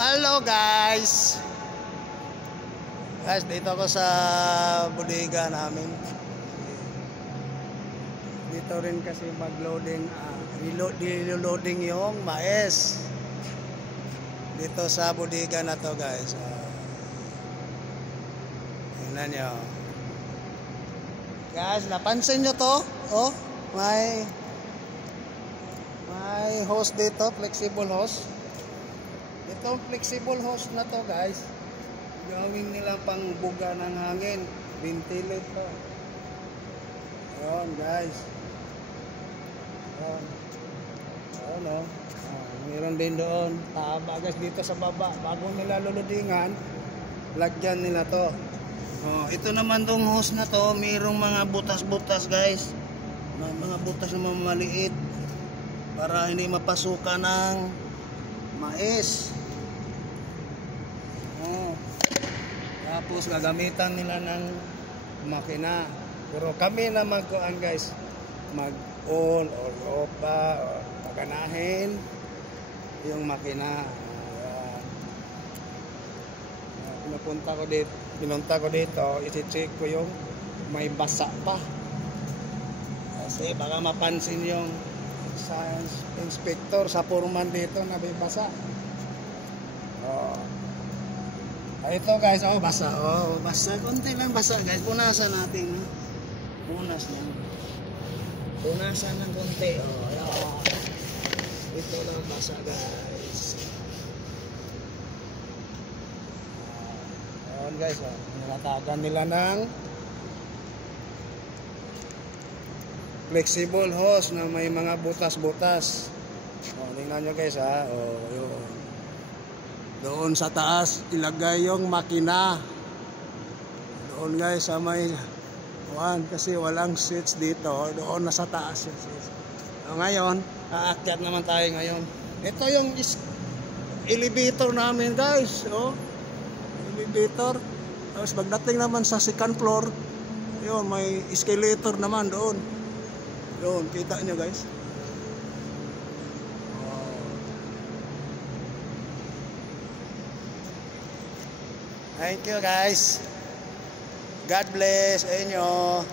Hello guys! Guys, dito ako sa bodega namin. Dito rin kasi mag-loading, reloading yung mais. Dito sa bodega na to guys. Tingnan nyo. Guys, napansin nyo to? Oh, may hose dito, flexible hose. Itong flexible hose na to guys, gawin nila pang buga ng hangin, ventilate to. Ayan guys. Ayan o. Meron din doon. Taba guys dito sa baba. Bago nila luludingan, lagyan nila to. Ito naman tong hose na to, mayroong mga butas-butas guys. Mga butas na mamaliit para hindi mapasukan ng mais. Tapos gagamitan nila ng makina. Pero kami na magkuhan guys, mag-on or off ba o paganahin yung makina. Pinunta ko dito, isi-check ko yung may basa pa. Kasi baka mapansin yung science inspector sa foreman dito na may basa. Ito guys, basa. Basa. Konti lang basa guys. Punasan natin. Punas lang. Punasan ng konti. Ito lang basa guys. Ayan guys. Nilatagan nila ng flexible hose na may mga butas-butas. Tingnan nyo guys ha. Yun. Doon sa taas ilagay yung makina. Doon guys sa may kasi walang switch dito. Doon na sa taas yung switch. Ngayon, aakyat naman tayo ngayon. Ito yung elevator namin guys. Elevator. Tapos pagdating naman sa second floor, yun, may escalator naman doon. Doon, kita nyo guys. Thank you guys. God bless inyo.